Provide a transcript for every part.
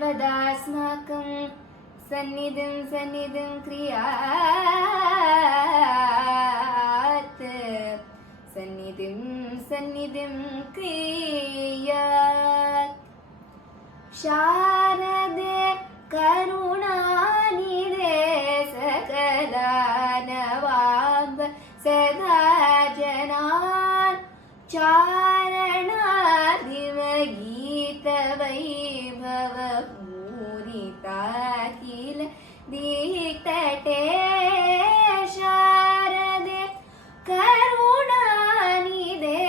सर्वदास्माकं सन्निधिं क्रियात् सन्निधिं क्रियात् शारदे करुणानिधे सकलानवाम्ब सदा जनान् चारणादिमगीतवैभवपूरिता किल दीतटे शारदे करुणानिधे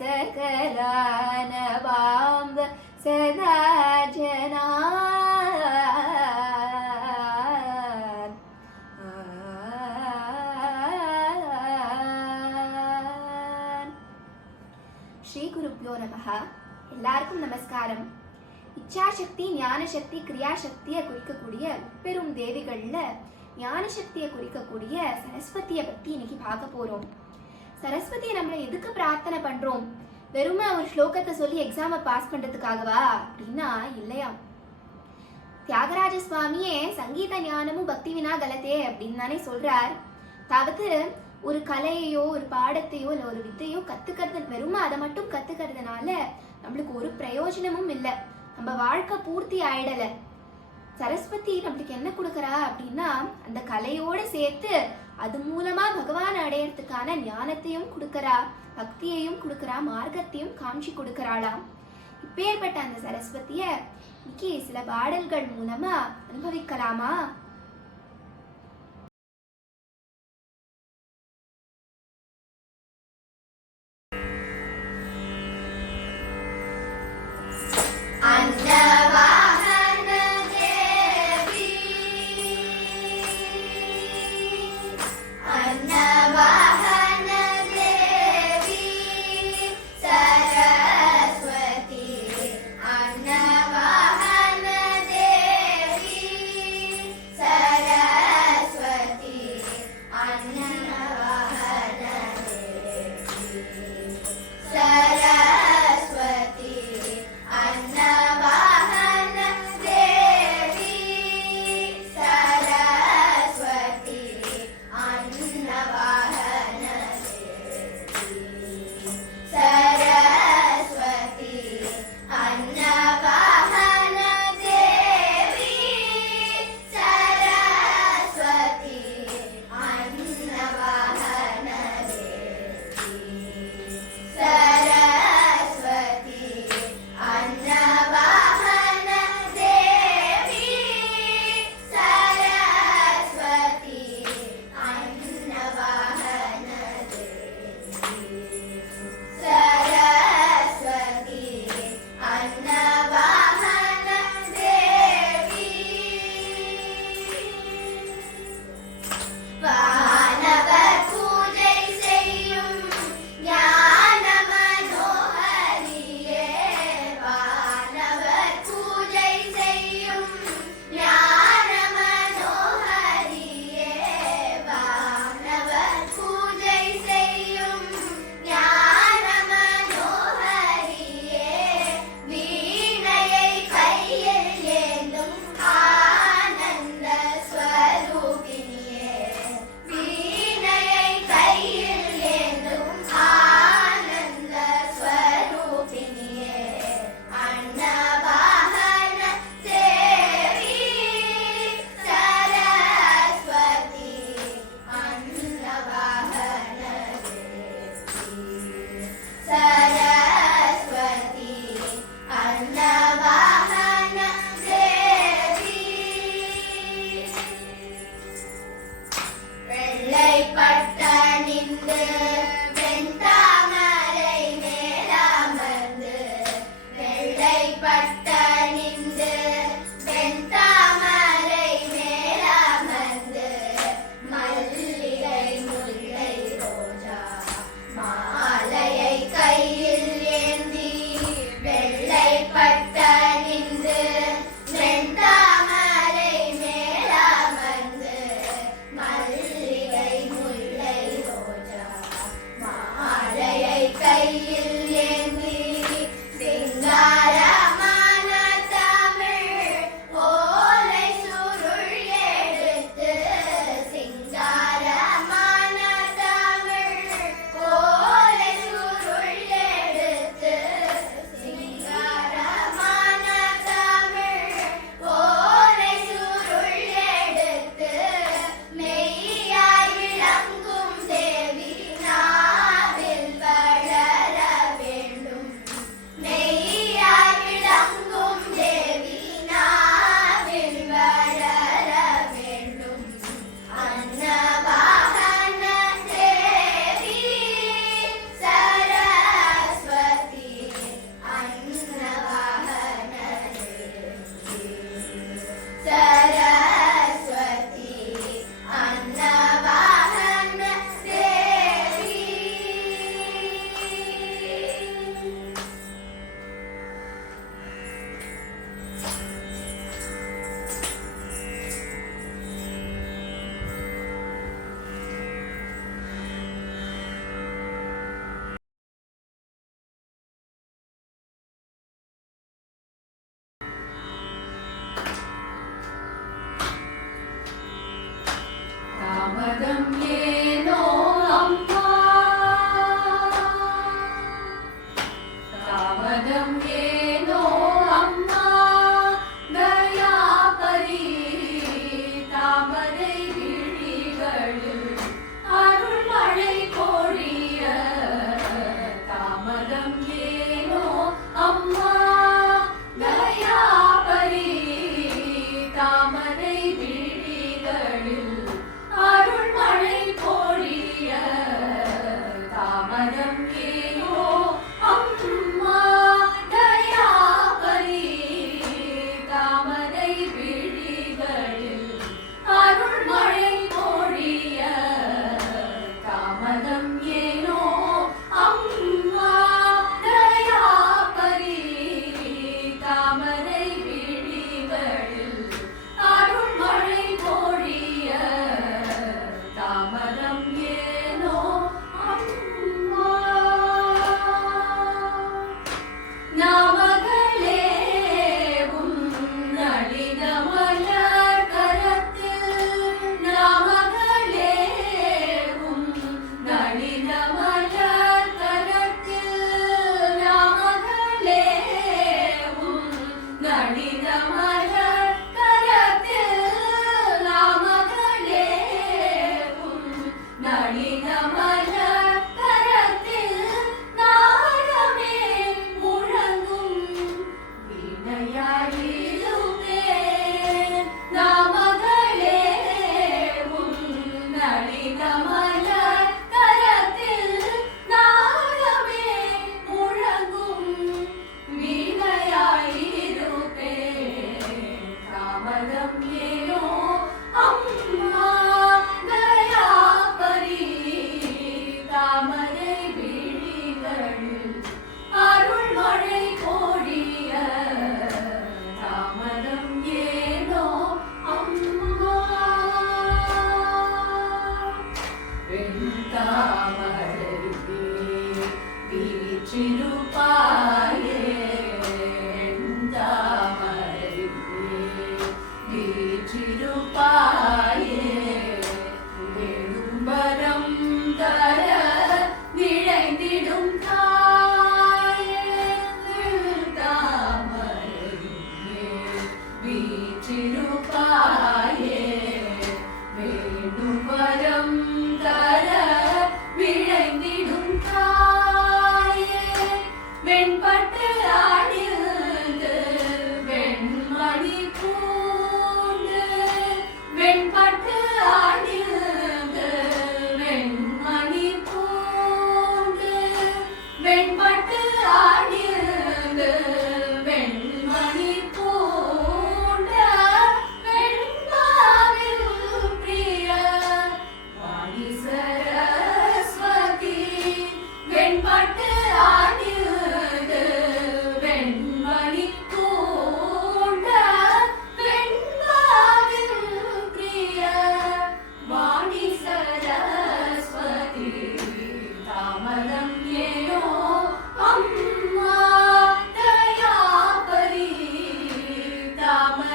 सकलानवाम्ब सदा जनान् श्री गुरुभ्यो नमः எல்லாருக்கும் நமஸ்காரம். இச்சாசக்தி, ஞானசக்தி, கிரியாசக்தியை குறிக்கக்கூடிய பெரும் தேவிகள்ல ஞானசக்தியை குறிக்கக்கூடிய சரஸ்வதியை பத்தி இன்னைக்கு பார்க்க போறோம். சரஸ்வதியை நம்மள எதுக்கு பிரார்த்தனை பண்றோம்? வெறுமை ஒரு ஸ்லோகத்தை சொல்லி எக்ஸாமை பாஸ் பண்றதுக்காகவா அப்படின்னா இல்லையா. தியாகராஜ சுவாமியே சங்கீத ஞானமும் பக்தி வினா கலத்தே அப்படின்னு தானே சொல்றார். அதாவது ஒரு கலையையோ ஒரு பாடத்தையோ இல்லை ஒரு வித்தையோ கத்துக்கிறது வெறுமை அதை மட்டும் கத்துக்கிறதுனால நம்மளுக்கு ஒரு பிரயோஜனமும் இல்லை, நம்ம வாழ்க்கை பூர்த்தி ஆயிடல. சரஸ்வதி நம்மளுக்கு என்ன கொடுக்கறா அப்படின்னா அந்த கலையோட சேர்த்து அது மூலமா பகவான் அடையறதுக்கான ஞானத்தையும் கொடுக்கறா, பக்தியையும் கொடுக்கறா, மார்க்கத்தையும் காமிச்சு கொடுக்கறாளாம். இப்பேற்பட்ட அந்த சரஸ்வதிய இன்னைக்கு சில பாடல்கள் மூலமா அனுபவிக்கலாமா? தாமதம் ஏனோ அம்மா, தாமதம் ஏனோ அம்மா, தயாபரி தாமரை விழிகளில் அருள்மழை பொழிய. தாமதம் ஏனோ அம்மா, தயாபரி தாமரை விழிகளில் அருள்மழை பொழிய. தாமதம் ஏனோ அம்மா, தயாபரி தாமரை விழிகளில் அருள்மழை பொழிய. தாமதம் ஏனோ அம்மா, தயாபரி தாமரை விழிகளில் அருள்மழை பொழிய. தாமதம் ஏனோ அம்மா. நாமகளே உன் நளின மலர் கரத்தில், நாமகளே உன் நளின மலர் கரத்தில், நாமகளே உன் நளின மலர் கரத்தில், நாமகளே உன் நளின மலர் கரத்தில் நாடமே முழங்கும் வீணையாயிருப்பேன். நாமகளே உன் நளின மலர் கரத்தில் நாடமே முழங்கும் வீணையாயிருப்பேன். தாமதம் ஏனோ அம்மா, தயாபரி தாமரை விழிகளில் அருள்மழை பொழிய. தாமதம் ஏனோ அம்மா. வெண்தாமரையே வீற்றிருப்பாயே, வெண்தாமரையே வீற்றிருப்பாயே, வேணும்பரம் தர விழைந்திடும் தாயே. வெண்தாமரையே வீற்றிருப்பாயே, வேணும்பரம் தர விழைந்திடும் தாயே. வெண்பட்டு அணிந்து வெண்மணி பூண்டு, வெண்பட்டு அணிந்து வெண்மணி பூண்டு, வெண்பட்டு அணிந்து வெண்மணி பூண்ட. வெண்பாவில் பிரிய வாணி சரஸ்வதி, வெண்பட்டு அணிந்து வெண்மணி பூண்ட. வெண்பாவில் பிரிய வாணி சரஸ்வதி. தாமதம் ஏனோ அம்மா, தயாபரி தாமரை